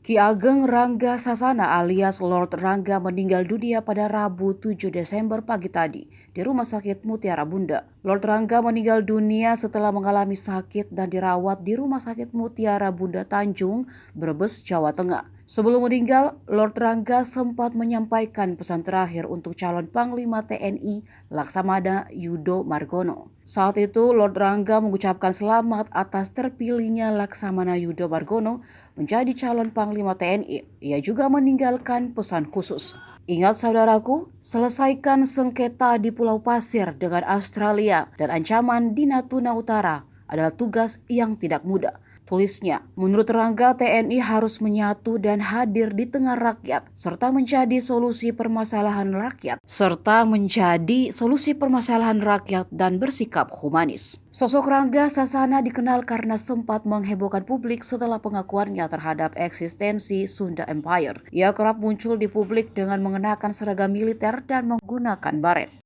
Ki Ageng Rangga Sasana alias Lord Rangga meninggal dunia pada Rabu 7 Desember pagi tadi di Rumah Sakit Mutiara Bunda. Lord Rangga meninggal dunia setelah mengalami sakit dan dirawat di Rumah Sakit Mutiara Bunda Tanjung, Brebes, Jawa Tengah. Sebelum meninggal, Lord Rangga sempat menyampaikan pesan terakhir untuk calon Panglima TNI Laksamana Yudo Margono. Saat itu, Lord Rangga mengucapkan selamat atas terpilihnya Laksamana Yudo Margono menjadi calon Panglima TNI. Ia juga meninggalkan pesan khusus. Ingat saudaraku, selesaikan sengketa di Pulau Pasir dengan Australia dan ancaman di Natuna Utara adalah tugas yang tidak mudah. Tulisnya, menurut Rangga TNI harus menyatu dan hadir di tengah rakyat serta menjadi solusi permasalahan rakyat dan bersikap humanis. Sosok Rangga Sasana dikenal karena sempat menghebohkan publik setelah pengakuannya terhadap eksistensi Sunda Empire. Ia kerap muncul di publik dengan mengenakan seragam militer dan menggunakan baret.